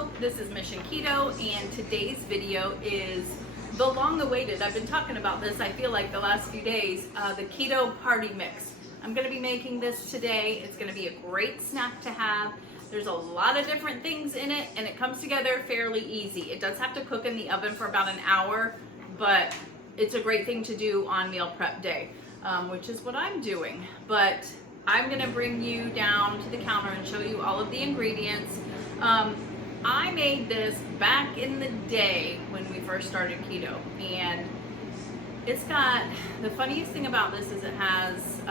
Hello, this is Mission Keto, and today's video is the long-awaited, I've been talking about this, I feel like the last few days, the keto party mix. I'm going to be making this today. It's going to be a great snack to have. There's a lot of different things in it, and it comes together fairly easy. It does have to cook in the oven for about an hour, but it's a great thing to do on meal prep day, which is what I'm doing. But I'm going to bring you down to the counter and show you all of the ingredients. I made this back in the day when we first started keto, and it's got, the funniest thing about this is it has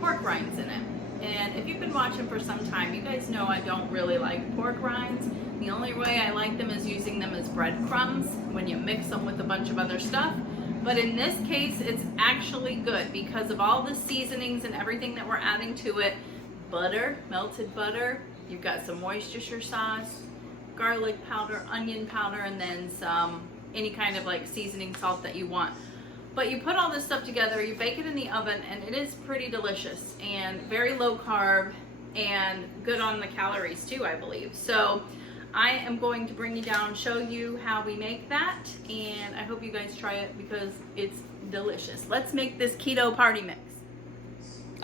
pork rinds in it. And if you've been watching for some time, you guys know I don't really like pork rinds. The only way I like them is using them as breadcrumbs when you mix them with a bunch of other stuff. But in this case, it's actually good because of all the seasonings and everything that we're adding to it. Butter, melted butter, you've got some Worcestershire sauce, garlic powder, onion powder, and then some, any kind of like seasoning salt that you want. But you put all this stuff together, you bake it in the oven, and it is pretty delicious and very low carb and good on the calories too, I believe. So I am going to bring you down, show you how we make that, and I hope you guys try it because it's delicious. Let's make this keto party mix.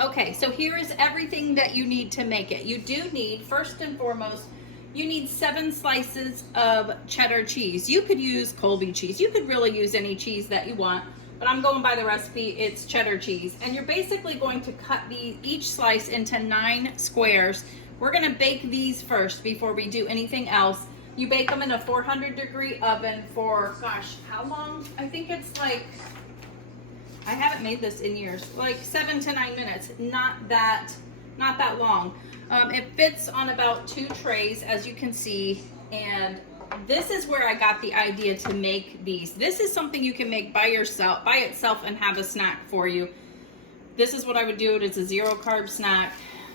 Okay, so here is everything that you need to make it. You do need, first and foremost, you need 7 slices of cheddar cheese. You could use Colby cheese. You could really use any cheese that you want, but I'm going by the recipe. It's cheddar cheese. And you're basically going to cut each slice into 9 squares. We're gonna bake these first before we do anything else. You bake them in a 400-degree oven for, gosh, how long? I think it's like, I haven't made this in years, like 7 to 9 minutes, not that long. It fits on about 2 trays, as you can see, and this is where I got the idea to make these. This is something you can make by itself and have a snack for you. This is what I would do. It is a 0-carb snack.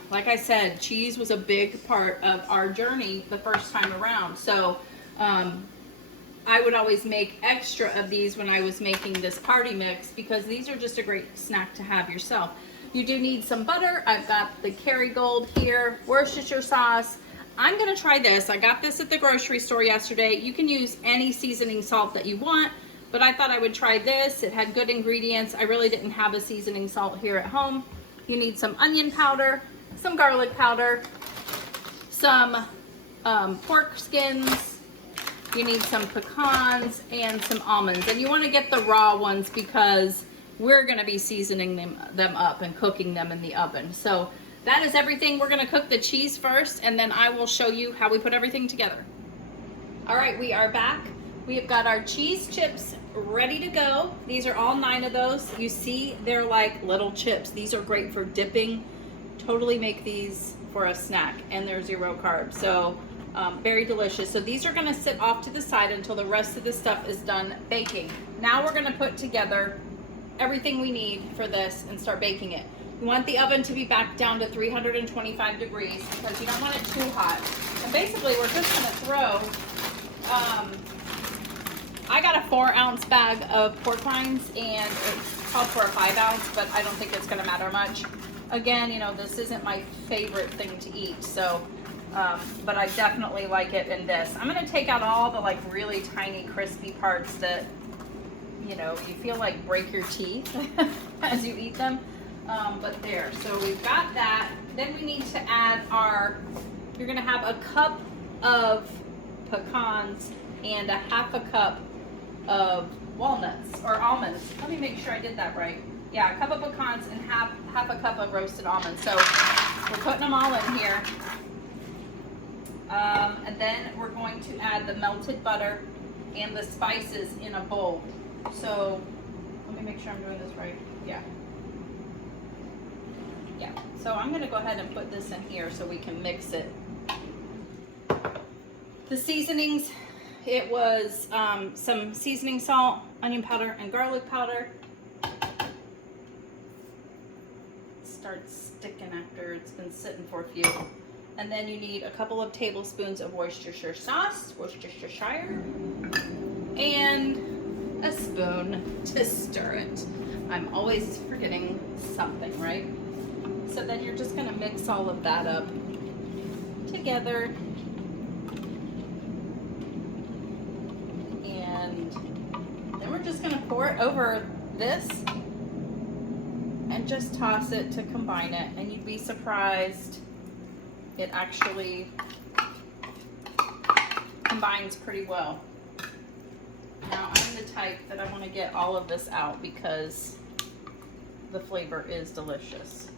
Like I said, cheese was a big part of our journey the first time around, so I would always make extra of these when I was making this party mix because these are just a great snack to have yourself. You do need some butter. I've got the Kerrygold here, Worcestershire sauce. I'm gonna try this. I got this at the grocery store yesterday. You can use any seasoning salt that you want, but I thought I would try this. It had good ingredients. I really didn't have a seasoning salt here at home. You need some onion powder, some garlic powder, some pork skins. You need some pecans and some almonds. And you wanna get the raw ones because we're gonna be seasoning them up and cooking them in the oven. So that is everything. We're gonna cook the cheese first, and then I will show you how we put everything together. All right, we are back. We have got our cheese chips ready to go. These are all 9 of those. You see, they're like little chips. These are great for dipping. Totally make these for a snack, and they're 0 carb. So very delicious. So these are gonna sit off to the side until the rest of the stuff is done baking. Now we're gonna put together everything we need for this and start baking it. You want the oven to be back down to 325 degrees because you don't want it too hot. And basically we're just gonna throw, I got a 4-ounce bag of pork rinds and it's called for a 5-ounce, but I don't think it's gonna matter much. Again, you know, this isn't my favorite thing to eat, so, but I definitely like it in this. I'm gonna take out all the like really tiny crispy parts that, you know, you feel like break your teeth as you eat them. But there, so we've got that. Then we need to add you're gonna have a cup of pecans and a half a cup of walnuts or almonds. Let me make sure I did that right. Yeah, a cup of pecans and half a cup of roasted almonds. So we're putting them all in here. And then we're going to add the melted butter and the spices in a bowl. So let me make sure I'm doing this right. Yeah. Yeah, so I'm gonna go ahead and put this in here so we can mix it. The seasonings, it was some seasoning salt, onion powder, and garlic powder. It starts sticking after it's been sitting for a few. And then you need a couple of tablespoons of Worcestershire sauce, Worcestershire, and a spoon to stir it. I'm always forgetting something, right? So then you're just gonna mix all of that up together. And then we're just gonna pour it over this and just toss it to combine it. And you'd be surprised, it actually combines pretty well. Now I'm the type that I want to get all of this out because the flavor is delicious.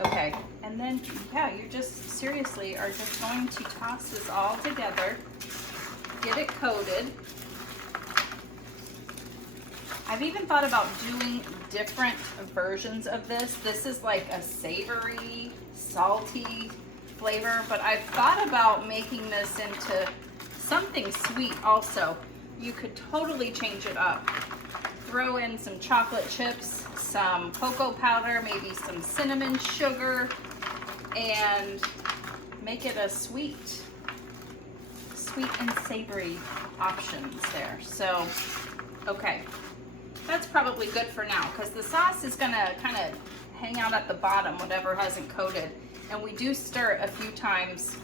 Okay, and then yeah, you just seriously are just going to toss this all together, get it coated. I've even thought about doing different versions of this. This is like a savory, salty flavor, but I've thought about making this into something sweet also. You could totally change it up. Throw in some chocolate chips, some cocoa powder, maybe some cinnamon sugar, and make it a sweet and savory options there. So, okay, that's probably good for now because the sauce is gonna kind of hang out at the bottom, whatever hasn't coated. And we do stir it a few times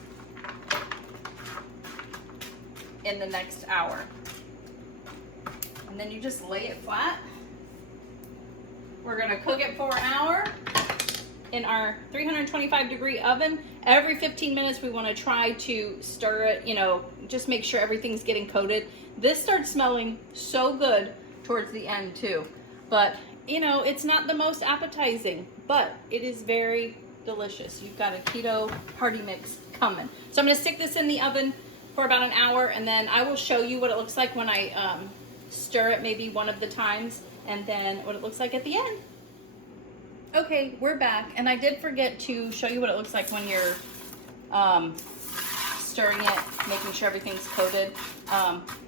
in the next hour. And then you just lay it flat. We're gonna cook it for an hour in our 325 degree oven. Every 15 minutes we wanna try to stir it, you know, just make sure everything's getting coated. This starts smelling so good towards the end too. But, you know, it's not the most appetizing, but it is very delicious. You've got a keto party mix coming. So I'm gonna stick this in the oven for about an hour, and then I will show you what it looks like when I stir it maybe one of the times, and then what it looks like at the end. Okay, we're back, and I did forget to show you what it looks like when you're stirring it, making sure everything's coated,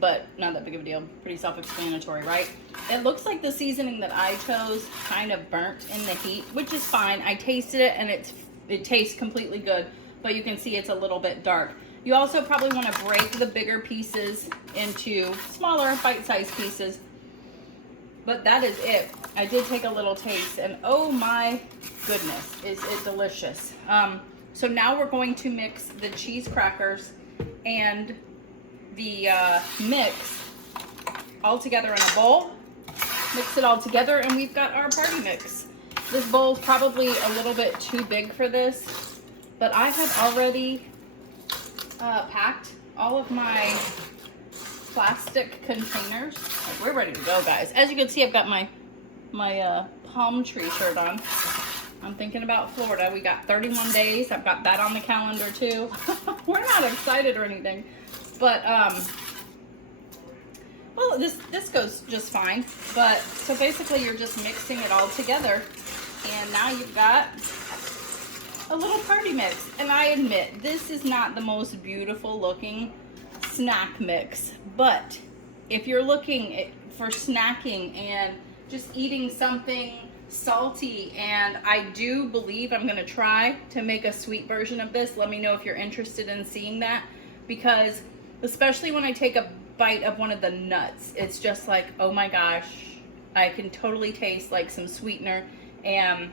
but not that big of a deal. Pretty self-explanatory, right? It looks like the seasoning that I chose kind of burnt in the heat, which is fine. I tasted it, and it tastes completely good, but you can see it's a little bit dark. You also probably want to break the bigger pieces into smaller bite-sized pieces. But that is it. I did take a little taste, and oh my goodness, is it delicious. So now we're going to mix the cheese crackers and the mix all together in a bowl. Mix it all together, and we've got our party mix. This bowl is probably a little bit too big for this, but I have already packed all of my plastic containers. Like, we're ready to go, guys. As you can see, I've got my palm tree shirt on. I'm thinking about Florida. We got 31 days. I've got that on the calendar too. We're not excited or anything, but well, this goes just fine. But so basically, you're just mixing it all together, and now you've got a little party mix. And I admit, this is not the most beautiful looking snack mix, but if you're looking for snacking and just eating something salty, and I do believe I'm gonna try to make a sweet version of this. Let me know if you're interested in seeing that, because especially when I take a bite of one of the nuts, it's just like, oh my gosh, I can totally taste like some sweetener and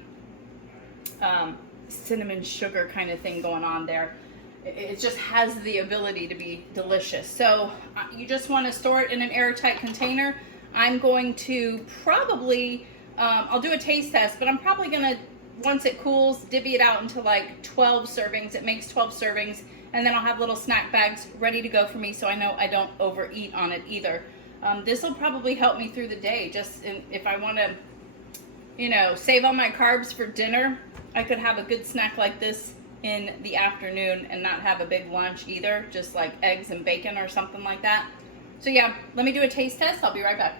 cinnamon sugar kind of thing going on there. It just has the ability to be delicious. So you just want to store it in an airtight container. I'm going to probably, I'll do a taste test, but I'm probably going to, once it cools, divvy it out into like 12 servings. It makes 12 servings, and then I'll have little snack bags ready to go for me, so I know I don't overeat on it either. This will probably help me through the day. Just if I want to, you know, save all my carbs for dinner, I could have a good snack like this in the afternoon and not have a big lunch either, just like eggs and bacon or something like that. So yeah, let me do a taste test. I'll be right back.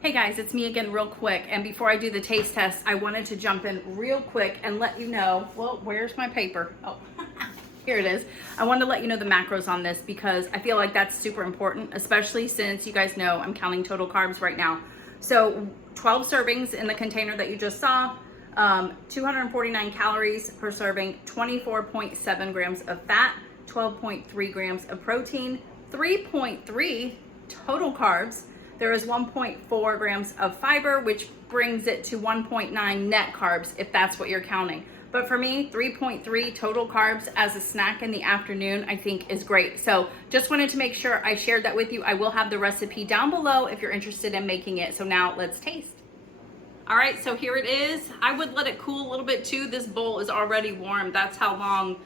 Hey guys, it's me again real quick. And before I do the taste test, I wanted to jump in real quick and let you know, well, where's my paper? Oh, here it is. I wanted to let you know the macros on this because I feel like that's super important, especially since you guys know I'm counting total carbs right now. So 12 servings in the container that you just saw, 249 calories per serving, 24.7 grams of fat, 12.3 grams of protein, 3.3 total carbs. There is 1.4 grams of fiber, which brings it to 1.9 net carbs if that's what you're counting. But for me, 3.3 total carbs as a snack in the afternoon, I think is great. So just wanted to make sure I shared that with you. I will have the recipe down below if you're interested in making it. So now let's taste. All right, so here it is. I would let it cool a little bit too. This bowl is already warm. That's how long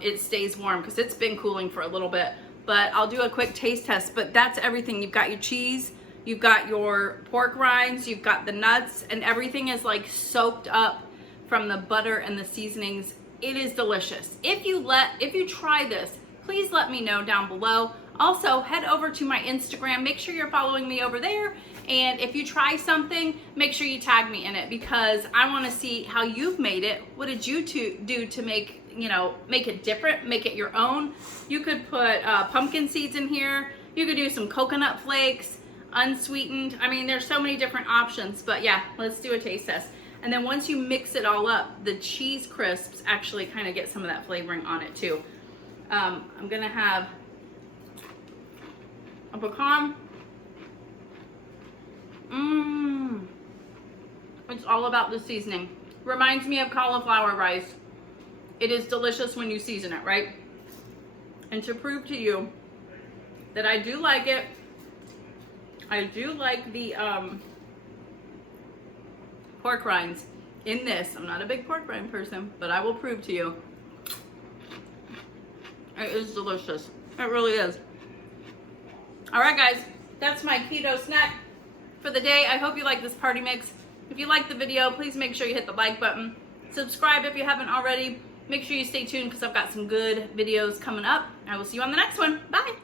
it stays warm, because it's been cooling for a little bit. But I'll do a quick taste test. But that's everything. You've got your cheese, you've got your pork rinds, you've got the nuts, and everything is like soaked up from the butter and the seasonings. It is delicious. If you try this, please let me know down below. Also, head over to my Instagram. Make sure you're following me over there. And if you try something, make sure you tag me in it, because I want to see how you've made it. What did you do to make it different, make it your own? You could put pumpkin seeds in here. You could do some coconut flakes, unsweetened. I mean, there's so many different options. But yeah, let's do a taste test. And then once you mix it all up, the cheese crisps actually kind of get some of that flavoring on it too. I'm gonna have a pecan. It's all about the seasoning. Reminds me of cauliflower rice. It is delicious when you season it, right? And to prove to you that I do like it, I do like the pork rinds in this. I'm not a big pork rind person, but I will prove to you it is delicious. It really is. All right, guys, that's my keto snack for the day. I hope you like this party mix. If you like the video, please make sure you hit the like button. Subscribe if you haven't already. Make sure you stay tuned, because I've got some good videos coming up. I will see you on the next one. Bye.